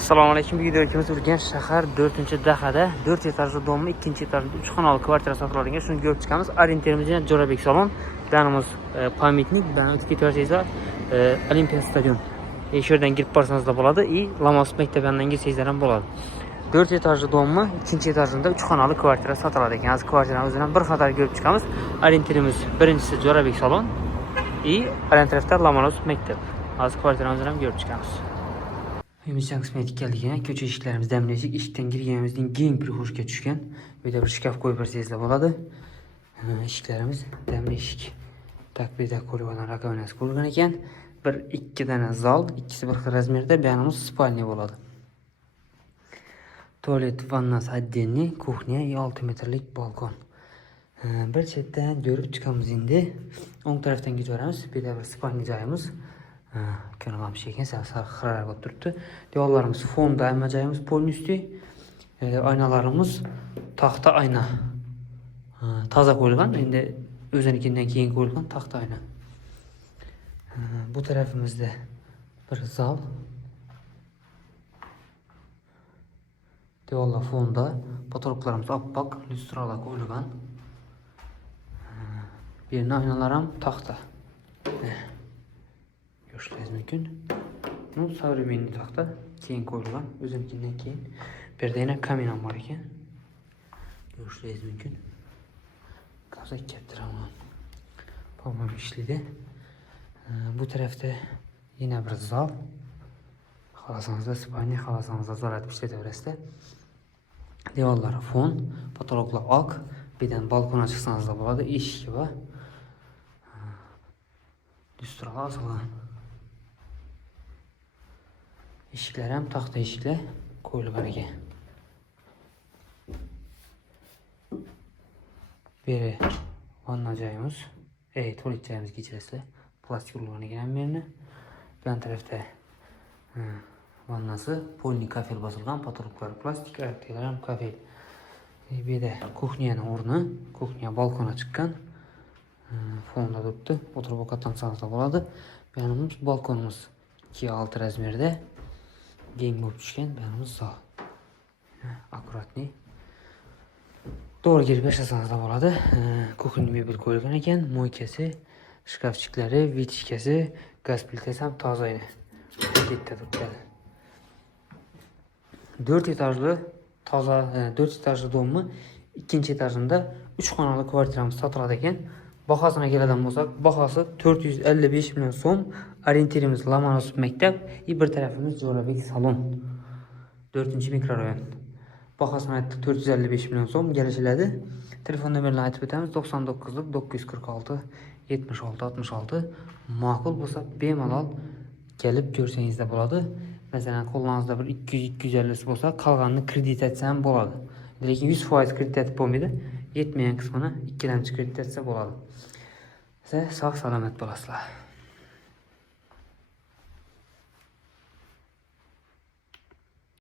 Assalomu alaykum. Bu videomiz Urganch shahar 4-dahada 4 etajli domli 2-etajli 3 xonali kvartira sotilayotgan. Shuni ko'rib chiqamiz. Orienterimiz Jo'rabek salon. Banimiz pamitnik, bani o'tib ketaversangizlar Olimpiya stadion. Shu yerdan kirib borsangiz da bo'ladi. Lamos maktabidan girsangizlar ham bo'ladi. 4 etajli domli 2-etajida 3 xonali kvartira sotiladi ekan. Az kvartirani o'zidan bir qator ko'rib chiqamiz. Orienterimiz birinchisi Jo'rabek salon, baland tarafda Lamos maktab. Az kvartiramizni ham ko'rib chiqamiz. Uyimizdan qismga keldik. Ko'cha eshiklarimiz damli eshik. Eshikdan kirganimizdan keyin prixoshga tushgan. Bu yerda bir shkaf qo'yib bersangizlar bo'ladi. Eshiklarimiz damli eshik. Takbida qo'yilgan rakovnasi qo'yilgan ekan. Bir ikki dana zal, ikkisi bir xil razmerda, banimiz spalniya bo'ladi. Tualet, vannasi отдельный, kuxnya 6 metrlik balkon. Bir chetdan ko'rib chiqamiz endi. O'ng tarafdan ketaveramiz. Bu yerda bir spalniya joyimiz. Ko'ramiz ekan, sal xiralar bo'lib turibdi. Devorlarimiz fonda, hamma joyimiz polnisti. Aynalarimiz taxta ayna. Toza qo'yilgan, endi o'zinikidan keyin qo'yilgan taxta ayna. Bu tarafimizda bir zal. Devorlar fonda, potoloklarimiz oppoq, lyustralar qo'yilgan. Bu yerning aynalar ham taxta. Görüşleriniz mümkün. Bu savremenli taxta keyin qo'yilgan, o'zinikidan keyin. Bu yerda yana kamin ham bor ekan. Görüşleriniz mümkün. Qazak keltiraman. Pomam ishlaydi. Bu tarafda yana bir zal. Xalasanızda spalniya, xalasanızda zaratib ishlataverasizlar. Devorlari fon, potoloklar oq. Birdan balkona chiqsangiz da bo'ladi, eshigi bor. Lyustralar asılgan. Eshiklar ham taxta eshiklar qo'yilgan ekan. Beri vanna joyimiz, tualet joyimiz kechirasizlar. Plastik urilgan ekan hamma. Bu tarafda vannasi polni kafel bosilgan, potoloklar plastik, ayaklar ham kafel. Bu yerda kuxnyaning o'rni, kuxnya balkona chiqqan. Fonda turibdi. O'tirib ovqatlansangiz bo'ladi. Banimiz balkonimiz 2-6 razmerda. Keng bo'lib tushgan banimiz zal. Akkuratniy. To'g'ri kirib yashasangiz bo'ladi. Kuxnya mebel qo'yilgan ekan, moykasi, shkafchiklari, vitishkasi, gaz plitasi ham toza edi. Bitta turibdi. 4 etajli toza 4 etajli dommi 2-etajida 3 xonali kvartiramiz sotiladi ekan. Bahosini keladigan bo'lsak, bahosi 455 million so'm. Orienterimiz Lamos maktab, bir tarafimiz Jo'rabek salon. 4-mikrorayon. Bahosini aytdik 455 million so'm kelishiladi. Telefon nomerini aytib o'tamiz: 99 946 76 66. Ma'qul bo'lsa bemalol kelib ko'rsangizda bo'ladi. Masalan, qo'lingizda bir 200-250 bo'lsa, qolganini kreditatsiya ham bo'ladi. Lekin 100% kreditatsiya bo'lmaydi. Yetmagan qismini 2dan kreditatsiya bo'ladi. Siz sog' salomat bo'lasizlar.